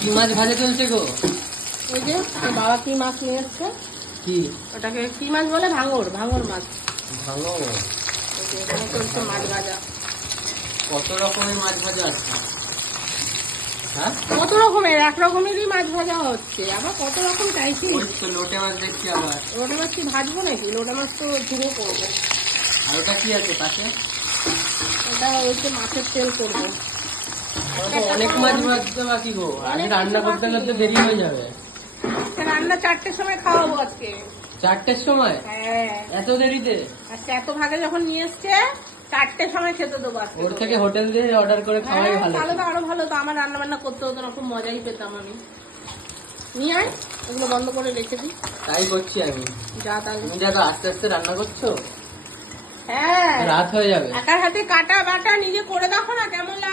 কি মাছ ভাজা চলছে গো? ওই যে বাবা কি মাছ নিয়ে এসছে, কি ওটাকে কি মাছ বলে? ভাঙর, ভাঙর মাছ। ভালো। ওই যে এখানে চলছে মাছ ভাজা। কত রকমের মাছ ভাজা আছে? হ্যাঁ, কত রকমের? এক রকমেরই মাছ ভাজা হচ্ছে, আবার কত রকম চাইছি। ওই তো লোটে মাছ দেখছি আবার। লোটা মাছ কি ভাজবো নাকি? লোটা মাছ তো ঝুড়ো করবো। আর ওটা কি আছে পাশে? ওটা হচ্ছে মাছের তেল করবো। অনেক মাছ ভাজতে বাকি গো, আজ রান্না করতে করতে দেরি হয়ে যাবে। রান্না 4টের সময় খাওয়াবো আজকে। 4টের সময়? হ্যাঁ, এত দেরিতে? আজকে এত ভাগে যখন নিয়ে এসছে 4টের সময় খেতে দেবো আজকে। ওর থেকে হোটেল দিয়ে অর্ডার করে খাওয়াই ভালো। তাহলে তো আরো ভালো, তো আমার রান্না বান্না করতে হতো না, খুব মজাই পেতাম আমি। নিয়ে আয়, ওগুলো বন্ধ করে রেখে দিই। তাই করছি আমি। যা তাহলে। তুমি যা তো আস্তে আস্তে রান্না করছো, হ্যাঁ, রাত হয়ে যাবে। একার হাতে কাটা বাটা নিজে করে দেখো না কেমন লাগে।